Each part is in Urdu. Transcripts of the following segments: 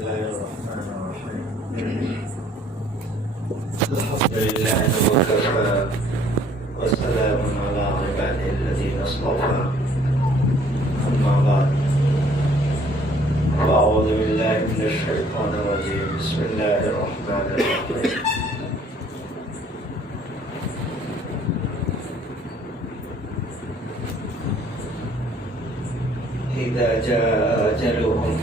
الله الرحمن الرحيم الحمد لله وكفى وسلام على عباده الذين اصطفى أما بعد أعوذ بالله من الشيطان الرجيم بسم الله الرحمن الرحيم إذا جاء أجلهم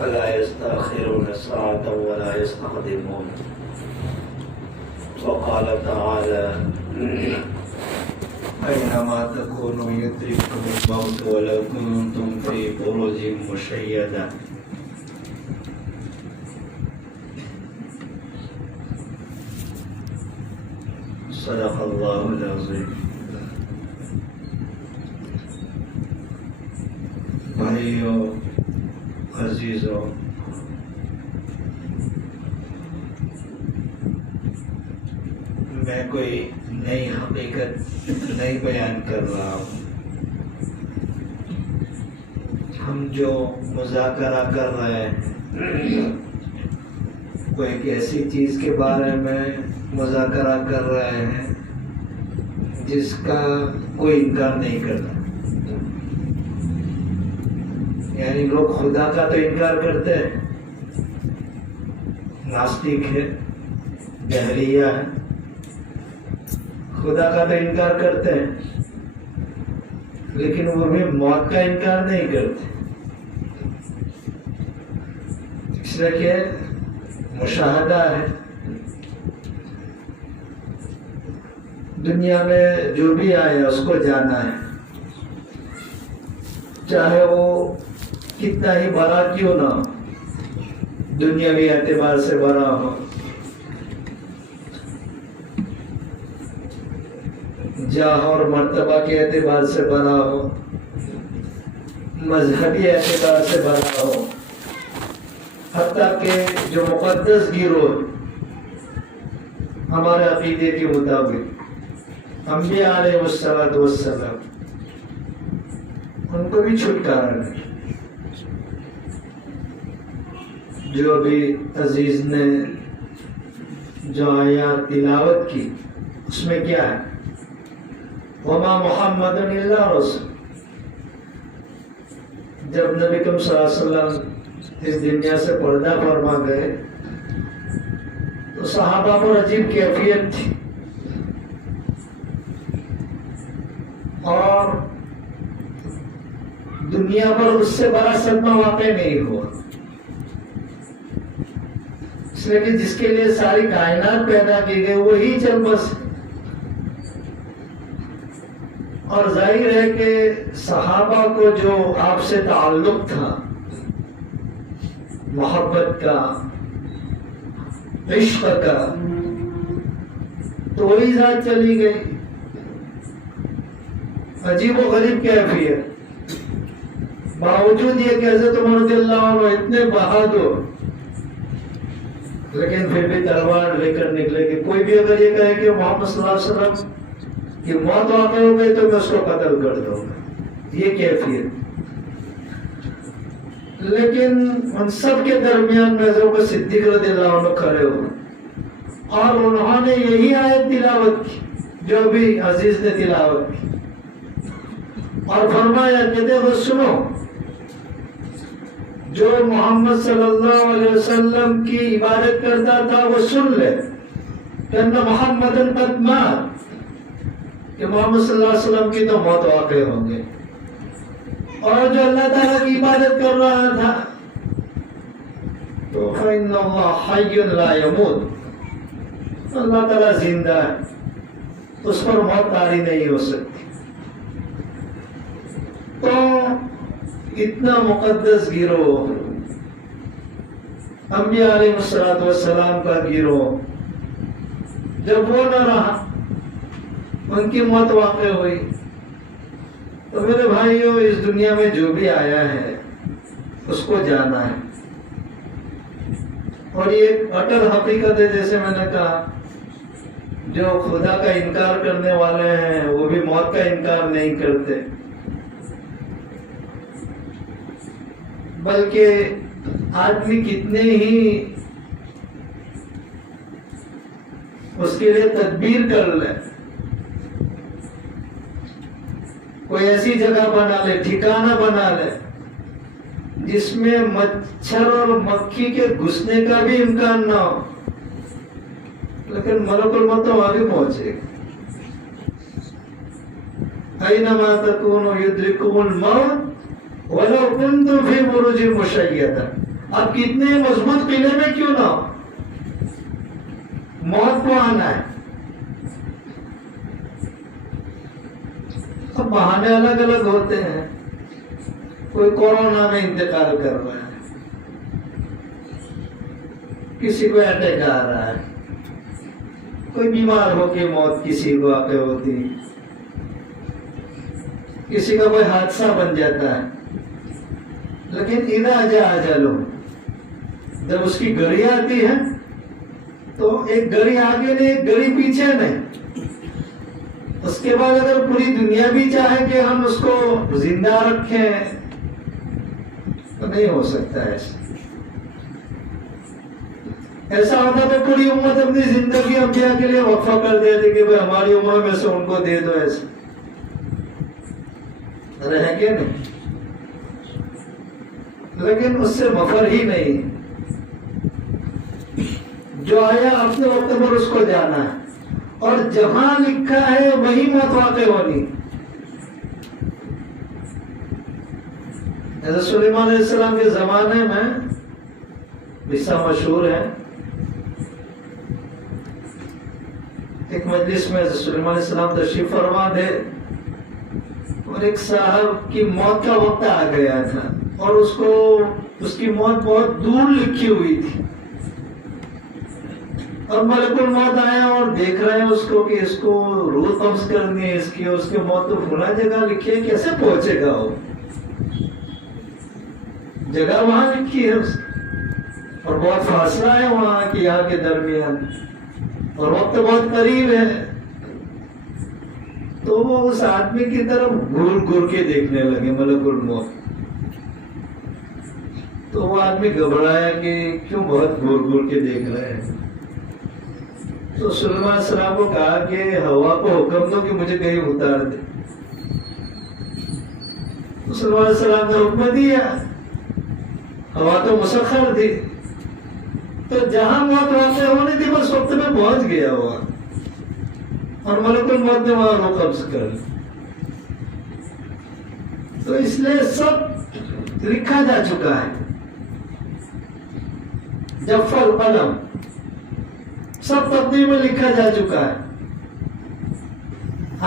ولا يستأخرون ساعة ولا يستقدمون وقال تعالى أينما تكونوا يدرككم الموت ولو كنتم في بروج مشيدة صدق الله العظيم. بھائیوں عزیزوں، میں کوئی نئی حقیقت نہیں بیان کر رہا ہوں. ہم جو مذاکرہ کر رہے ہیں وہ ایک ایسی چیز کے بارے میں مذاکرہ کر رہے ہیں جس کا کوئی انکار نہیں کرتا. یعنی لوگ خدا کا تو انکار کرتے ہیں، ناستک ہے، جہلیہ ہے، خدا کا تو انکار کرتے ہیں لیکن وہ بھی موت کا انکار نہیں کرتے. اس لیے کہ مشاہدہ ہے، دنیا میں جو بھی آئے اس کو جانا ہے، چاہے وہ کتنا ہی بڑا کیوں نہ ہو، دنیاوی اعتبار سے بڑا ہو، جاہ اور مرتبہ کے اعتبار سے بڑا ہو، مذہبی اعتبار سے بڑا ہو، حتیٰ کہ جو مقدس گروہ ہمارے عقیدے کے مطابق انبیاء علیہ السلام، ان کو بھی چھٹکارا نہیں. جو بھی عزیز نے جو آیات تلاوت کی اس میں کیا ہے؟ وما محمد الا رسول. جب نبی کریم صلی اللہ علیہ وسلم اس دنیا سے پردہ فرما گئے تو صحابہ کو عجیب کیفیت تھی اور دنیا پر اس سے بڑا صدمہ واقع نہیں ہوا. اس لیے کہ جس کے لیے ساری کائنات پیدا کی گئی وہی چل بس. اور ظاہر ہے کہ صحابہ کو جو آپ سے تعلق تھا، محبت کا، عشق کا، تو وہی ذات چلی گئی. عجیب و غریب کیفیت، باوجود یہ کہ حضرت عمر رضی اللہ عنہ اتنے بہادر، لیکن پھر بھی تلوار لے کر نکلے کہ کوئی بھی اگر یہ کہے کہ محمد صلی اللہ علیہ وسلم کی موت واقع ہو گئی تو میں اس کو قتل کر دوں گا، یہ کیفیت. لیکن ان سب کے درمیان میں حضرت صدیق رضی اللہ عنہ کھڑے ہوئے اور انہوں نے یہی آیت تلاوت کی جو بھی عزیز نے تلاوت کی اور فرمایا کہ دیکھو سنو، جو محمد صلی اللہ علیہ وسلم کی عبادت کرتا تھا وہ سن لے کہ محمد قد مات، کہ محمد صلی اللہ علیہ وسلم کی تو موت واقع ہوں گے. اور جو اللہ تعالیٰ کی عبادت کر رہا تھا تو فإن اللہ حی لا یموت، اللہ تعالیٰ زندہ ہے، اس پر موت طاری نہیں ہو سکتی. تو اتنا مقدس گروہ، انبیاء علیہ السلام کا گروہ، جب وہ نہ رہا، ان کی موت واقع ہوئی، تو میرے بھائیوں اس دنیا میں جو بھی آیا ہے اس کو جانا ہے. اور یہ ایک اٹل حقیقت ہے. جیسے میں نے کہا، جو خدا کا انکار کرنے والے ہیں وہ بھی موت کا انکار نہیں کرتے، بلکہ آدمی کتنے ہی اس کے لیے تدبیر کر لے، کوئی ایسی جگہ بنا لے، ٹھکانہ بنا لے جس میں مچھر اور مکھی کے گھسنے کا بھی امکان نہ ہو، لیکن ملک الموت تو وہاں بھی پہنچے گا۔ اینما تکونوا یدرککم الموت ولو کنتم فی بروج مشیدہ۔ اب کتنے مضبوط قلعے میں کیوں نہ ہو، موت کو آنا ہے۔ اب بہانے الگ الگ ہوتے ہیں، کوئی کورونا میں انتقال کر رہا ہے، کسی کو اٹیک آ رہا ہے، کوئی بیمار ہو کے موت کسی کو واقع ہوتی، کسی کا کوئی حادثہ بن جاتا ہے۔ لیکن اذا جاء اجلہ، جب اس کی گھڑی آتی ہے تو ایک گھڑی آگے نہیں، ایک گھڑی پیچھے نہیں۔ اس کے بعد اگر پوری دنیا بھی چاہے کہ ہم اس کو زندہ رکھیں تو نہیں ہو سکتا ایسا ہوتا تو پوری امت اپنی زندگی انبیاء کے لیے وقفہ کر دیتی کہ بھائی ہماری عمر میں سے ان کو دے دو، ایسے رہ کے نہیں۔ لیکن اس سے مفر ہی نہیں، جو آیا اپنے وقت پر اس کو جانا ہے، اور جہاں لکھا ہے وہی موت واقع ہونی۔ حضرت سلیمان علیہ السلام کے زمانے میں قصہ مشہور ہے، ایک مجلس میں حضرت سلیمان علیہ السلام تشریف فرما تھے اور ایک صاحب کی موت کا وقت آ گیا تھا، اور اس کی موت بہت دور لکھی ہوئی تھی، اور ملک الموت آیا اور دیکھ رہے ہیں اس کو کہ اس کو روح قبض کرنی ہے، اس کی موت تو فلاں جگہ لکھی ہے، کیسے پہنچے گا وہ؟ جگہ وہاں لکھی ہے اور بہت فاصلہ ہے وہاں کی یہاں کے درمیان، اور وقت بہت قریب ہے۔ تو وہ اس آدمی کی طرف گور گور کے دیکھنے لگے، ملک الموت۔ تو وہ آدمی گھبرایا کہ کیوں بہت گور گور کے دیکھ رہے ہیں؟ تو سلیمان علیہ السلام کو کہا کہ ہوا کو حکم دو کہ مجھے کہیں اتار دے۔ تو سلیمان علیہ السلام نے حکم دیا، ہوا تو مسخر تھی، تو جہاں موت واقع ہونی تھی بس وقت میں پہنچ گیا ہوا، اور ملک الموت نے وہاں روح قبض کر لی۔ تو اس لیے سب لکھا جا چکا ہے، جف القلم، سب تقدیر میں لکھا جا چکا ہے،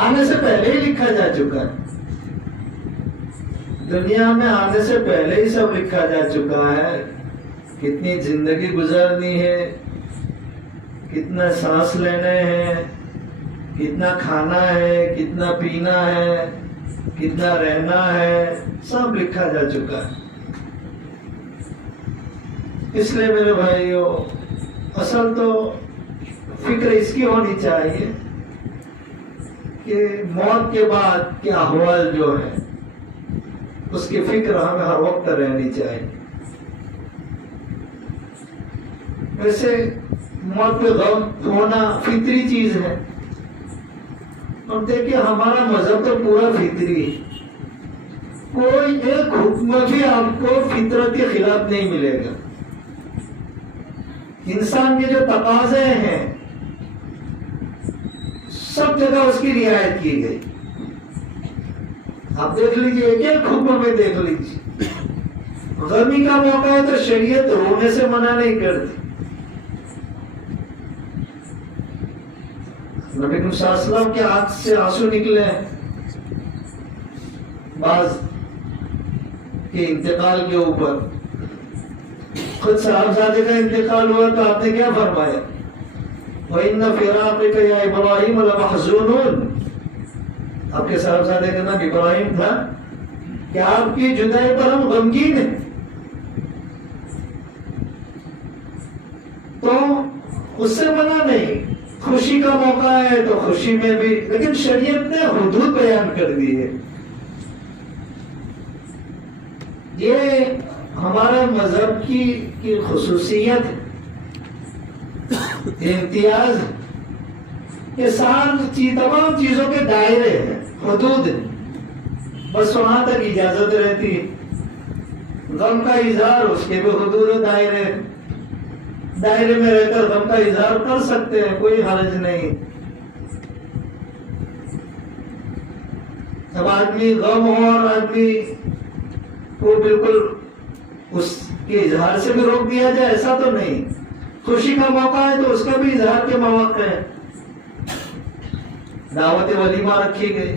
آنے سے پہلے ہی لکھا جا چکا ہے، دنیا میں آنے سے پہلے ہی سب لکھا جا چکا ہے، کتنی زندگی گزارنی ہے، کتنا سانس لینے ہیں، کتنا کھانا ہے، کتنا پینا ہے، کتنا رہنا ہے، سب لکھا جا چکا ہے۔ اس لیے میرے بھائیو، اصل تو فکر اس کی ہونی چاہیے کہ موت کے بعد کے احوال جو ہے اس کی فکر ہمیں ہر وقت رہنی چاہیے۔ ویسے موت پہ غم ہونا فطری چیز ہے، اور دیکھیے ہمارا مذہب تو پورا فطری ہے، کوئی ایک حکم بھی آپ کو فطرت کے خلاف نہیں ملے گا۔ انسان کے جو تقاضے ہیں سب جگہ اس کی رعایت کی گئی۔ آپ دیکھ لیجیے، ایک ایک حکم میں دیکھ لیجیے، غمی کا موقع ہے تو شریعت رونے سے منع نہیں کرتی۔ نبی صلی اللہ علیہ وسلم کے آنکھ سے آنسو نکلے بعض کے انتقال کے اوپر، خود صاحبزادے کا انتقال ہوا تو آپ نے کیا فرمایا؟ وَإِنَّ فِرَاقِكَ يَا إِبْرَاهِيمُ لَمَحْزُونٌ۔ آپ کے صاحبزادے کا نام ابراہیم تھا کہ آپ کی جدائی پر ہم غمگین ہیں۔ تو اس سے منع نہیں، خوشی کا موقع ہے تو خوشی میں بھی، لیکن شریعت نے حدود بیان کر دی ہے۔ یہ ہمارے مذہب کی خصوصیت امتیاز یہ تمام چیزوں کے دائرے ہیں، حدود ہیں، بس وہاں تک اجازت رہتی ہے۔ غم کا اظہار اس کے بھی حدود و دائرے میں رہ کر غم کا اظہار کر سکتے ہیں، کوئی حرج نہیں۔ اب آدمی غم ہو اور آدمی کو بالکل اس کے اظہار سے بھی روک دیا جائے، ایسا تو نہیں۔ خوشی کا موقع ہے تو اس کا بھی اظہار کے مواقع ہے، دعوت ولیمہ رکھی گئی۔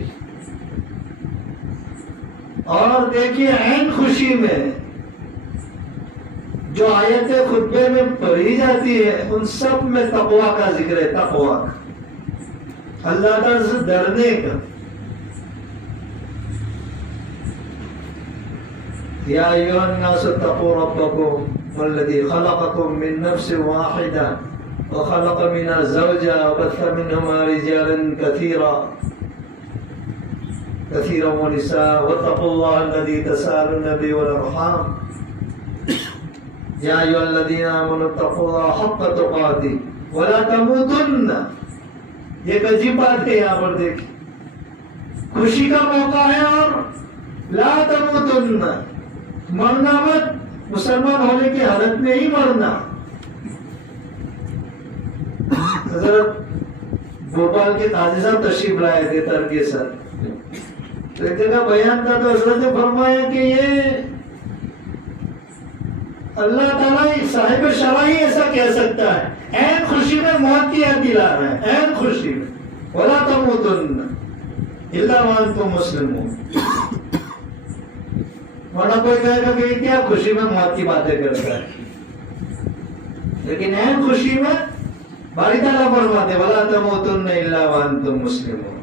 اور دیکھیے عین خوشی میں جو آیتیں خطبے میں پڑھی جاتی ہے ان سب میں تقوی کا ذکر ہے، تقوی کا، اللہ تعالی سے ڈرنے کا۔ یا ایھا الناس اتقوا ربکم والذی خلقکم من نفس واحدہ وخلق منها زوجها وبث منهما رجالا كثيرا ونساء واتقوا الله الذي تساءلون به والارحام يا ايها الذين امنوا اتقوا الله حق تقاته ولا تموتن۔ یہ ایک عجیب بات ہے، یہاں پر دیکھیں خوشی کا موقع ہے اور لا تموتن، مرنا مت، مسلمان ہونے کی حالت میں ہی مرنا۔ حضرت بھوپال کے قاضی صاحب تشریف لائے تھے تر کے ساتھ، تو ایک جگہ بیان تھا تو حضرت نے فرمایا کہ یہ اللہ تعالیٰ صاحب شرع ہی ایسا کہہ سکتا ہے، عین خوشی میں موت کی یاد دلا رہا ہے، عین خوشی میں، وَلَا تَمُوتُنَّ إِلَّا وَأَنْتُمْ مُسْلِمُونَ۔ ورنہ کوئی کہے گا کہ یہ کیا خوشی میں موت کی باتیں کرتا ہے، لیکن عین خوشی میں باری تعالیٰ فرماتے وَلَا تَمُوتُنَّ إِلَّا وَأَنْتُمْ مُسْلِمُونَ۔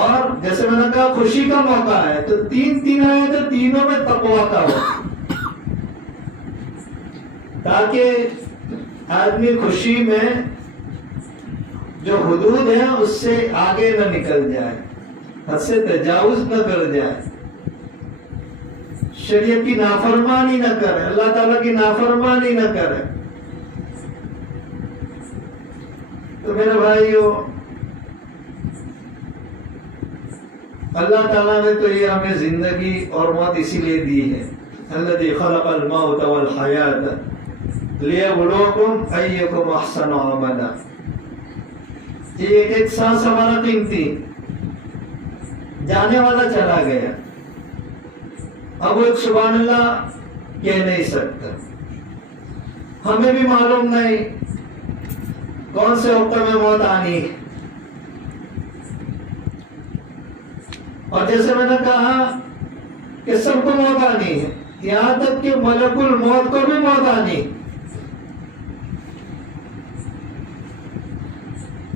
اور جیسے میں نے کہا خوشی کا موقع ہے تو تین آئے تو تینوں میں تقوی کا ہو، تاکہ آدمی خوشی میں جو حدود ہیں اس سے آگے نہ نکل جائے، حد سے تجاوز نہ کر جائے، شریعت کی نافرمانی نہ کرے، اللہ تعالیٰ کی نافرمانی نہ کرے۔ تو میرے بھائیو، اللہ تعالیٰ نے تو یہ ہمیں زندگی اور موت اسی لیے دی ہے، الذی خلق الموت والحیات لیبلوکم ایکم احسن عملا۔ یہ ایک سانس ہمارا قیمتی جانے والا چلا گیا، اب وہ ایک سبحان اللہ کہہ نہیں سکتا، ہمیں بھی معلوم نہیں کون سے وقت میں موت آنی ہے۔ اور جیسے میں نے کہا کہ سب کو موت آنی ہے، یہاں تک کہ ملک الموت کو بھی موت آنی ہے،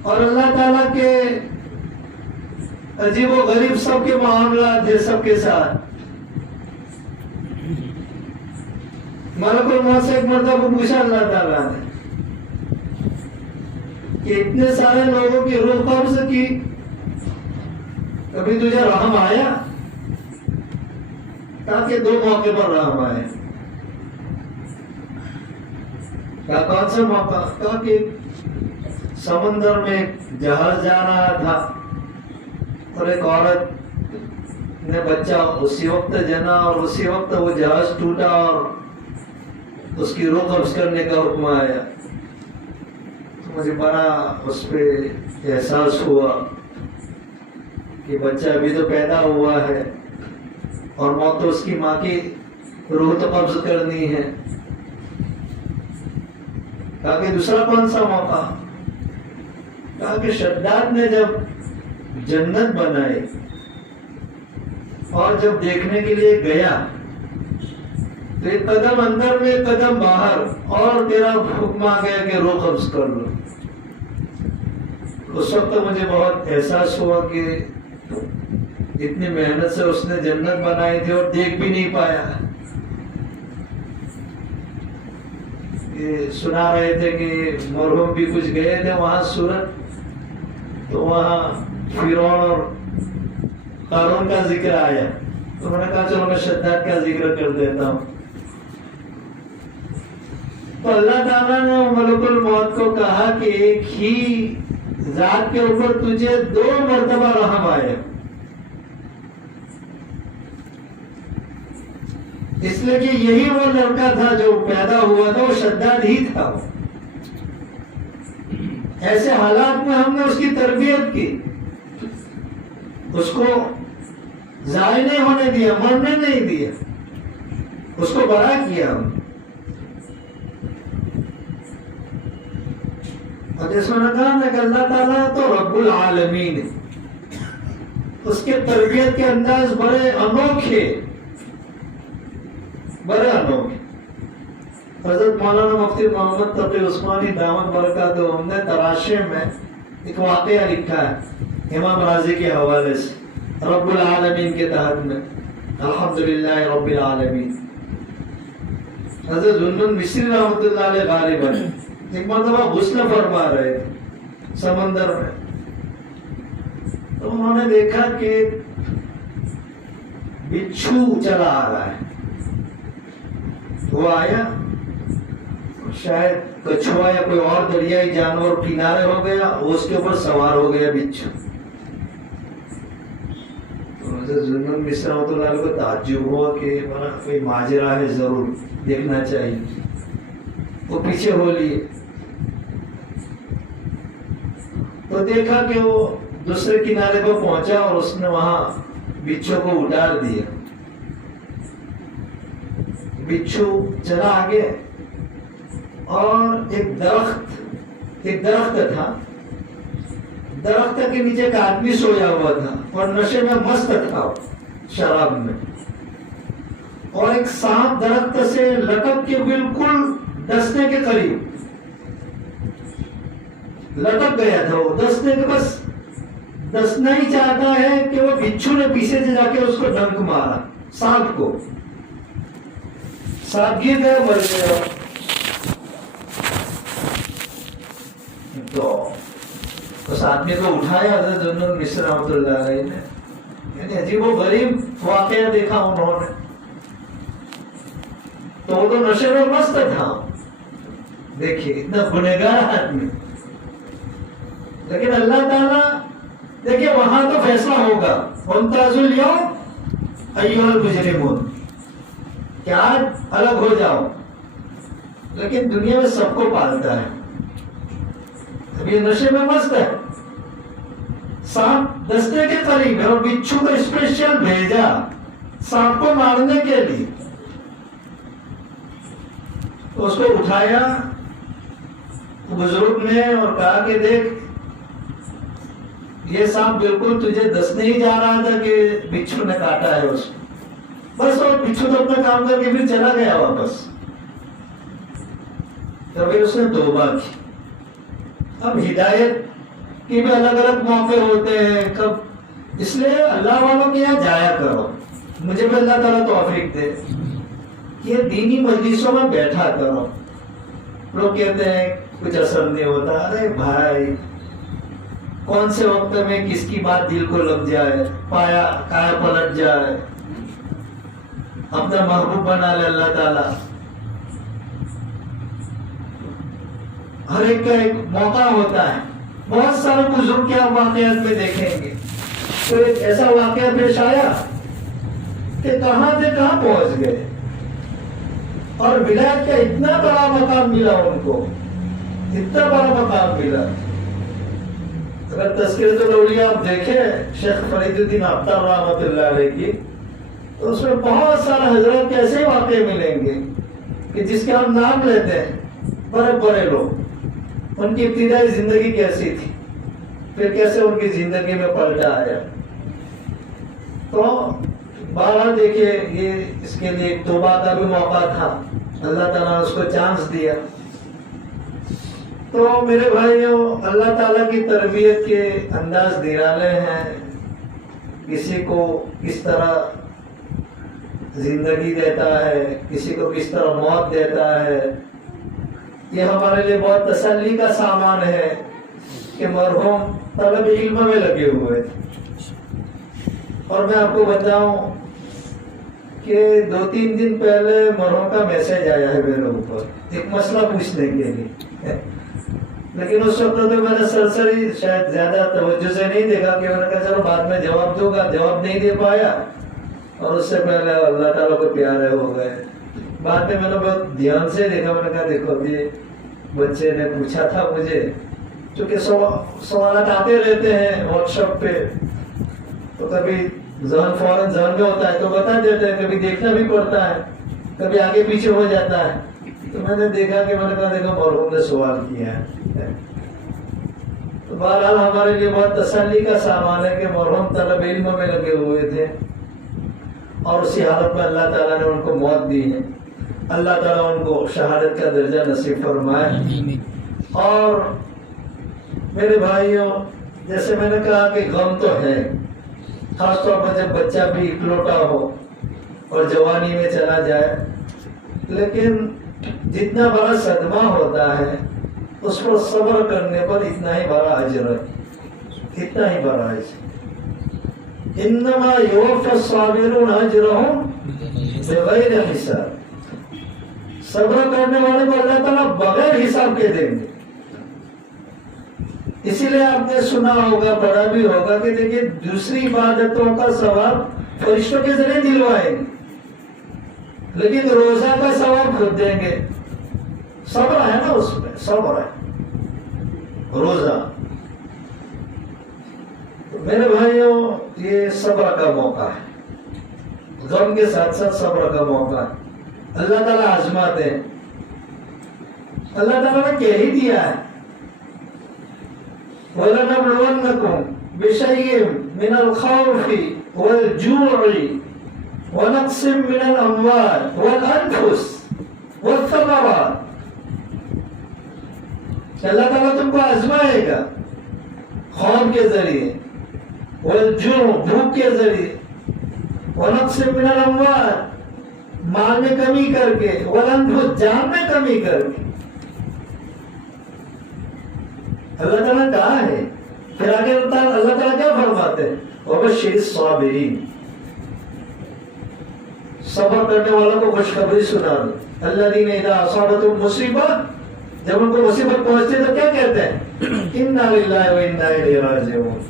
اور اللہ تعالیٰ کے عجیب و غریب سب کے معاملات ہیں سب کے ساتھ۔ ملک الموت سے ایک مرتبہ پوچھا اللہ تعالیٰ نے کہ اتنے سارے لوگوں کی روح قبض کی، کبھی تجھے رحم آیا؟ تاکہ دو موقع پر رحم آئے۔ کہا کون سا موقع؟ کہا کہ سمندر میں ایک جہاز جا رہا تھا اور ایک عورت نے بچہ اسی وقت جنا اور اسی وقت وہ جہاز ٹوٹا اور اس کی روح قبض کرنے کا حکم آیا۔ تو مجھے بڑا اس پہ احساس ہوا کہ بچہ ابھی تو پیدا ہوا ہے اور موت تو اس کی ماں کی روح تو قبض کرنی ہے۔ کہا کہ دوسرا کون سا موقع؟ کہا کہ شداد نے جب جنت بنائی اور جب دیکھنے کے لیے گیا تو ایک قدم اندر میں ایک قدم باہر، اور تیرا حکم آ گیا کہ روح قبض کر لو۔ اس وقت مجھے بہت احساس ہوا کہ اتنی محنت سے اس نے جنت بنائی تھی اور دیکھ بھی نہیں پایا۔ سنا رہے تھے کہ مرحوم بھی کچھ گئے تھے وہاں سورت، تو وہاں فرعون اور قارون کا ذکر آیا تو میں نے کہا چلو میں شداد کا ذکر کر دیتا ہوں. تو اللہ تعالیٰ نے ملک الموت کو کہا کہ ایک ہی ذات کے اوپر تجھے 2 مرتبہ رحم آئے، اس لیے کہ یہی وہ لڑکا تھا جو پیدا ہوا تھا، وہ شداد ہی تھا. ایسے حالات میں ہم نے اس کی تربیت کی، اس کو ضائع نہیں ہونے دیا، مرنے نہیں دیا، اس کو بڑا کیا ہم. اور جس میں نے کہا نا کہ اللہ تعالیٰ تو رب العالمین ہے، اس کے تربیت کے انداز بڑے انوکھے، بڑے انوکھے. حضرت مولانا مفتی محمد تقی عثمانی دامت برکاتہ ہم نے تراشے میں ایک واقعہ لکھا ہے امام راضی کے حوالے سے، رب العالمین کے تحت میں الحمدللہ رب العالمین. حضرت ذوالنون مصری رحمۃ اللہ علیہ غالباً ایک مرتبہ غسل فرما رہے تھے سمندر میں، تو انہوں نے دیکھا کہ بچھو چلا آ رہا ہے. وہ آیا، شاید کچھوا یا کوئی اور دریائی جانور کنارے ہو گیا، وہ اس کے اوپر سوار ہو گیا بچھو. ذوالنون مصری رحمۃ اللہ علیہ کو تعجب ہوا کہ کوئی ماجرا ہے، ضرور دیکھنا چاہیے. وہ پیچھے ہو لیے تو دیکھا کہ وہ دوسرے کنارے پر پہنچا اور اس نے وہاں بچھو کو اٹار دیا. بچھو چلا آگے اور ایک درخت تھا، درخت کے نیچے ایک آدمی سویا ہوا تھا اور نشے میں مست تھا شراب میں، اور ایک سانپ درخت سے لٹک کے بالکل ڈسنے کے قریب لٹک گیا تھا. وہ ڈسنے کے بس ڈسنا ہی چاہتا ہے کہ وہ بچھو نے پیچھے سے جا کے اس کو ڈنک مارا سانپ کو. سانپ گر گیا، مر گیا. تو اس آدمی کو اٹھایا حضرت ذوالنون مصری رحمۃ اللہ علیہ نے، یعنی عجیب و غریب واقعہ دیکھا انہوں نے. تو وہ تو نشے میں مست تھا، دیکھیے اتنا گنہگار آدمی، لیکن اللہ تعالیٰ دیکھیے وہاں تو فیصلہ ہوگا، وامتازوا اليوم ایھا المجرمون، کہ آج الگ ہو جاؤ. لیکن دنیا میں سب کو پالتا ہے. اب یہ نشے میں مست ہے، سانپ دستے کے قریب ہے اور بچھو کو اسپیشل بھیجا سانپ کو مارنے کے لیے. تو اس کو اٹھایا بزرگ نے اور کہا کہ دیکھ یہ سانپ بالکل تجھے دسنے ہی جا رہا تھا کہ بچھو نے کاٹا ہے اس کو. بس اور بچھو تو اپنا کام کر کے پھر چلا گیا واپس. کبھی اس نے توبہ کی. اب ہدایت کے بھی الگ الگ موقع ہوتے ہیں، کب اس لیے اللہ والوں کے یہاں جایا کرو. مجھے بھی اللہ تعالیٰ توفیق دے یہ دینی مجلسوں میں بیٹھا کرو. لوگ کہتے ہیں کچھ اثر نہیں ہوتا. ارے بھائی کون سے وقت میں کس کی بات دل کو لگ جائے، کایا پلٹ جائے، اپنا محبوب بنا لے اللہ تعالیٰ. ہر ایک کا ایک موقع ہوتا ہے. بہت سارے بزرگ کے آپ واقعات میں دیکھیں گے تو ایک ایسا واقعہ پیش آیا کہ کہاں سے کہاں پہنچ گئے اور ولایت کا اتنا بڑا مقام ملا ان کو، اتنا بڑا مقام ملا. اگر تذکرۃ الاولیاء آپ دیکھیں شیخ فرید الدین ابطال رحمۃ اللہ علیہ کی، تو اس میں بہت سارے حضرات کے ایسے واقعے ملیں گے کہ جس کے ہم نام لیتے ہیں. بڑے بڑے لوگ، ان کی ابتدائی زندگی کیسی تھی، پھر کیسے ان کی زندگی میں پلٹا آیا. تو بارہ دیکھیے یہ اس کے لیے توبہ کا بھی موقع تھا، اللہ تعالیٰ نے اس کو چانس دیا. تو میرے بھائیوں اللہ تعالیٰ کی تربیت کے انداز نرالے ہیں. کسی کو کس طرح زندگی دیتا ہے، کسی کو کس طرح موت دیتا ہے. یہ ہمارے لیے بہت تسلی کا سامان ہے کہ مرحوم طلب علم میں لگے ہوئے تھے. اور میں آپ کو بتاؤں کہ 2-3 دن پہلے مرحوم کا میسج آیا ہے میرے اوپر ایک مسئلہ پوچھنے کے لیے، لیکن اس وقت تو میں نے سرسری شاید زیادہ توجہ سے نہیں دیکھا کہ میں نے کہا چلو بعد میں جواب دوں گا، جواب نہیں دے پایا، اور اس سے پہلے اللہ تعالیٰ کو پیارے ہو گئے۔ بعد میں نے بہت دھیان سے دیکھا، میں نے کہا دیکھو ابھی بچے نے پوچھا تھا مجھے، چونکہ سوالات آتے رہتے ہیں واٹس ایپ پہ، تو کبھی فوراً ذہن میں ہوتا ہے تو بتا دیتے ہیں، کبھی دیکھنا بھی پڑتا ہے، کبھی آگے پیچھے ہو جاتا ہے۔ تو میں نے دیکھا کہ میں نے کہا دیکھو مرحوم نے سوال کیا ہے، تو بہرحال ہمارے لیے بہت تسلی کا سامان ہے کہ مرحوم طلب علم میں لگے ہوئے تھے، اور اسی حالت میں اللہ تعالیٰ نے ان کو موت دی ہے۔ اللہ تعالیٰ ان کو شہادت کا درجہ نصیب فرمائے۔ اور میرے بھائیوں، جیسے میں نے کہا کہ غم تو ہے، خاص طور پر جب بچہ بھی اکلوٹا ہو اور جوانی میں چلا جائے، لیکن جتنا بڑا صدمہ ہوتا ہے اس پر صبر کرنے پر اتنا ہی بڑا اجر ہے، اتنا ہی بڑا اجر۔ انما یوفی الصابرون اجرہم بغیر حساب، صبر کرنے والے کو اللہ تعالیٰ بغیر حساب کے دیں گے۔ اسی لیے آپ نے سنا ہوگا، پڑھا بھی ہوگا کہ دیکھیے دوسری عبادتوں کا ثواب فرشتوں کے ذریعے دلوائیں گے، لیکن روزہ کا ثواب خود دیں گے۔ صبر ہے نا، اس میں صبر ہے روزہ۔ تو میرے بھائیوں، یہ صبر کا موقع ہے، غم کے ساتھ ساتھ صبر کا موقع ہے۔ اللہ تعالیٰ آزماتے ہیں، اللہ تعالیٰ نے کہہ ہی دیا ہے وَلَنَبْلُوَنَّكُمْ بِشَيْءٍ مِّنَ الْخَوْفِ وَالْجُوعِ وَنَقْصٍ مِّنَ الْأَمْوَالِ وَالْأَنفُسِ وَالثَّمَرَاتِ۔ اللہ تعالیٰ تم کو آزمائے گا خوف کے ذریعے، والجوع بھوک کے ذریعے، وَنَقْصٍ مِّنَ الْأَمْوَالِ مال میں کمی کر کے، والانفس جان میں کمی کر کے۔ اللہ تعالیٰ نے کہا ہے، پھر آگے اللہ تعالیٰ کیا فرماتے ہیں؟ وَبَشِّرِ الصَّابِرِينَ، صبر کرنے والوں کو خوشخبری سنا دو۔ الَّذِينَ إِذَا أَصَابَتْهُمْ مُصِیبَۃٌ، جب ان کو مصیبت پہنچتی تو کیا کہتے ہیں؟ إِنَّا لِلَّهِ وَإِنَّا إِلَیْهِ رَاجِعُونَ۔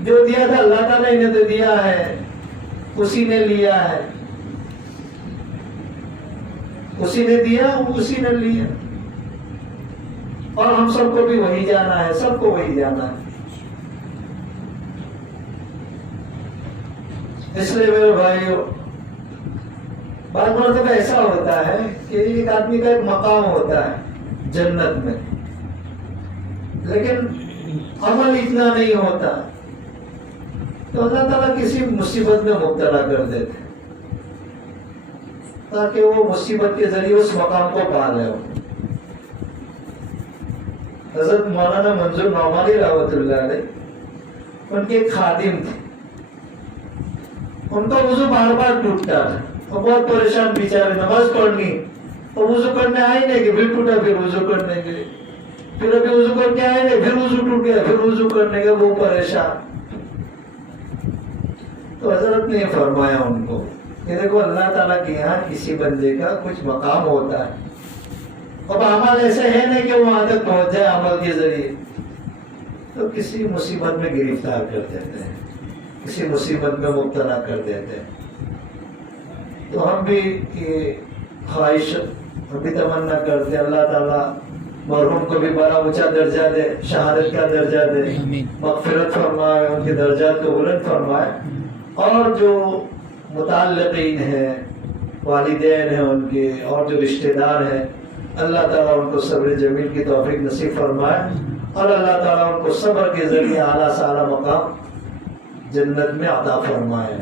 جو دیا تھا اللہ تعالیٰ نے تو دیا ہے، اسی نے لیا ہے، اسی نے دیا اسی نے لیا، اور ہم سب کو بھی وہی جانا ہے، سب کو وہی جانا ہے۔ اس لیے میرے بھائیوں، بعض مرتبہ ایسا ہوتا ہے کہ ایک آدمی کا ایک مقام ہوتا ہے جنت میں، لیکن عمل اتنا نہیں ہوتا، تو اللہ تعالیٰ کسی مصیبت میں مبتلا کر دیتے تاکہ وہ مصیبت کے ذریعے اس مقام کو پا لے۔ حضرت مولانا منظور نعمانی رحمۃ اللہ علیہ، ان کے ایک خادم تھے، ان کا وضو بار بار ٹوٹتا تھا، وہ بہت پریشان بیچارے، نماز پڑھنی تو وضو کرنے آئے نہیں کہ پھر ٹوٹا، پھر وضو کرنے گئے، پھر ابھی وضو کر کے آئے نہیں، پھر وضو ٹوٹ گیا، پھر وضو کرنے گئے، وہ پریشان۔ تو حضرت نے فرمایا ان کو کہ دیکھو اللہ تعالیٰ کے یہاں کسی بندے کا کچھ مقام ہوتا ہے، اب عمل ایسے ہے نہیں کہ وہ وہاں تک پہنچ جائے عمل کے ذریعے، تو کسی مصیبت میں گرفتار کر دیتے ہیں، کسی مصیبت میں مبتلا کر دیتے ہیں۔ تو ہم بھی یہ خواہش، ہم بھی تمنا کرتے ہیں اللہ تعالیٰ مرحوم کو بھی بڑا اونچا درجہ دے، شہادت کا درجہ دے، مغفرت فرمائے، ان کے درجات کو بلند فرمائے، اور جو متعلقین ہیں، والدین ہیں ان کے، اور جو رشتہ دار ہیں، اللہ تعالیٰ ان کو صبر جمیل کی توفیق نصیب فرمائے، اور اللہ تعالیٰ ان کو صبر کے ذریعے اعلیٰ سے اعلیٰ مقام جنت میں عطا فرمائے،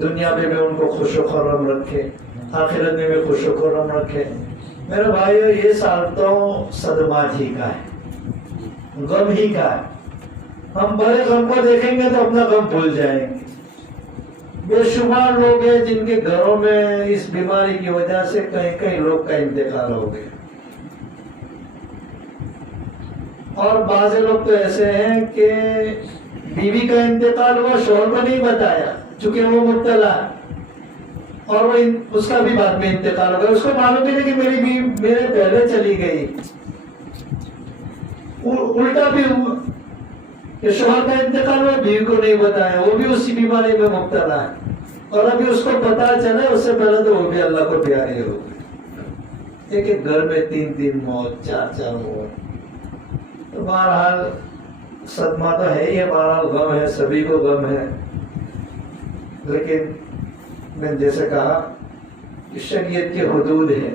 دنیا میں بھی ان کو خوش و خرم رکھے، آخرت میں بھی خوش و خرم رکھے۔ میرے بھائیو، یہ سال تو صدمات ہی کا ہے، غم ہی کا ہے۔ ہم بڑے غم کو دیکھیں گے تو اپنا غم بھول جائیں گے۔ بے شمار لوگ ہیں جن کے گھروں میں اس بیماری کی وجہ سے کئی لوگ کا انتقال ہو گیا، اور بعض لوگ تو ایسے ہیں کہ بیوی کا انتقال ہوا، شوہر کو نہیں بتایا چونکہ وہ مبتلا ہے، اور وہ اس کا بھی بعد میں انتقال ہو گیا، اس کو معلوم بھی نہیں کہ میری بیوی میرے پہلے چلی گئی۔ الٹا بھی ہوا کہ شوہر کا انتقال ہوا، بیوی کو نہیں بتایا، وہ بھی اسی بیماری میں مبتلا ہے، اور ابھی اس کو پتا چلے اس سے پہلے تو وہ بھی اللہ کو پیاری ہو گئی۔ ایک ایک گھر میں 3 موت، 4 موت۔ تو بہرحال صدمہ تو ہے ہی ہے، بہرحال غم ہے، سبھی کو غم ہے، لیکن میں نے جیسے کہا کہ شریعت کے حدود ہیں،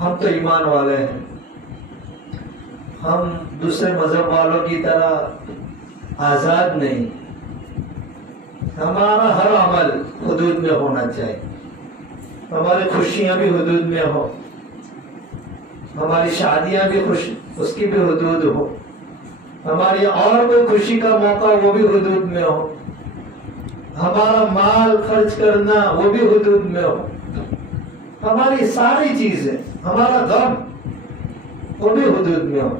ہم تو ایمان والے ہیں، ہم دوسرے مذہب والوں کی طرح آزاد نہیں، ہمارا ہر عمل حدود میں ہونا چاہیے، ہماری خوشیاں بھی حدود میں ہو، ہماری شادیاں بھی اس کی بھی حدود ہو، ہماری اور کوئی خوشی کا موقع وہ بھی حدود میں ہو، ہمارا مال خرچ کرنا وہ بھی حدود میں ہو، ہماری ساری چیزیں، ہمارا غم وہ بھی حدود میں ہو،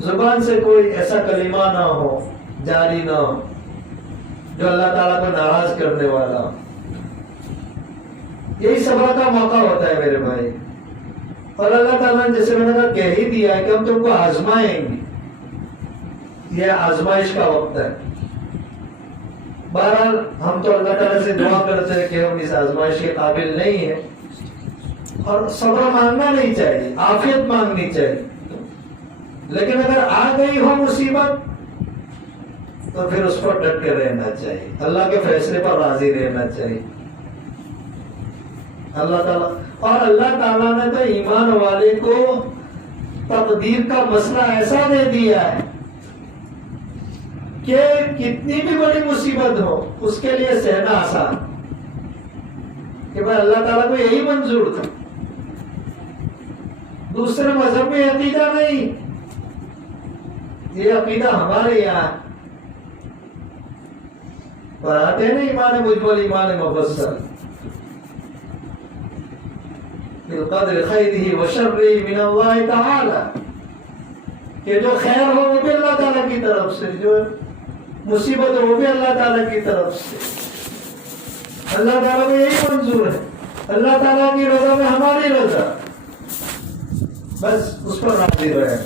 زبان سے کوئی ایسا کلمہ نہ ہو، جاری نہ ہو جو اللہ تعالیٰ کو ناراض کرنے والا ہو۔ یہی صبر کا موقع ہوتا ہے میرے بھائی، اور اللہ تعالیٰ نے جیسے میں نے کہا کہہ ہی دیا ہے کہ ہم تم کو آزمائیں گے، یہ آزمائش کا وقت ہے۔ بہرحال ہم تو اللہ تعالیٰ سے دعا کرتے ہیں کہ ہم اس آزمائش کے قابل نہیں ہیں، اور صبر مانگنا نہیں چاہیے، عافیت مانگنی چاہیے، لیکن اگر آ گئی ہو مصیبت تو پھر اس پر ڈٹ کے رہنا چاہیے، اللہ کے فیصلے پر راضی رہنا چاہیے۔ اللہ تعالیٰ اور اللہ تعالیٰ نے تو ایمان والے کو تقدیر کا مسئلہ ایسا دے دیا ہے کہ کتنی بھی بڑی مصیبت ہو اس کے لیے سہنا آسان، کہ بھائی اللہ تعالیٰ کو یہی منظور تھا، دوسرے مذہب میں عقیدہ نہیں، یہ عقیدہ ہمارے یہاں پڑھاتے ہیں نا، ایمان مجمل، ایمان مفصل، بالقدر خیرہ وشرہ من اللہ تعالی، کہ جو خیر ہو وہ بھی اللہ تعالیٰ کی طرف سے، جو مصیبت ہو وہ بھی اللہ تعالیٰ کی طرف سے۔ اللہ تعالیٰ کو یہی منظور ہے، اللہ تعالیٰ کی رضا میں ہماری رضا، بس اس پر راضی رہے۔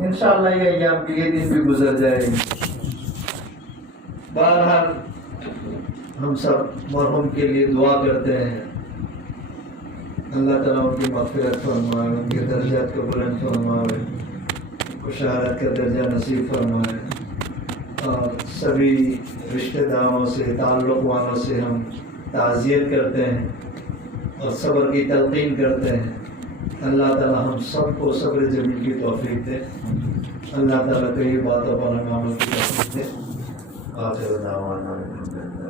انشاءاللہ یہ ایام کے یہ دن بھی گزر جائے گی۔ بہرحال ہم سب مرحوم کے لیے دعا کرتے ہیں، اللہ تعالیٰ ان کی مغفرت فرمائے، ان کے درجات کو بلند فرمائے، بشارت کا درجہ نصیب فرمائے، اور سبھی رشتہ داروں سے، تعلق والوں سے ہم تعزیت کرتے ہیں اور صبر کی تلقین کرتے ہیں۔ اللہ تعالیٰ ہم سب کو صبر جمیل کی توفیق دے، اللہ تعالیٰ کئی باتوں پر ہم عمل کی توفیق دے۔ آخر دعوانا الحمدللہ۔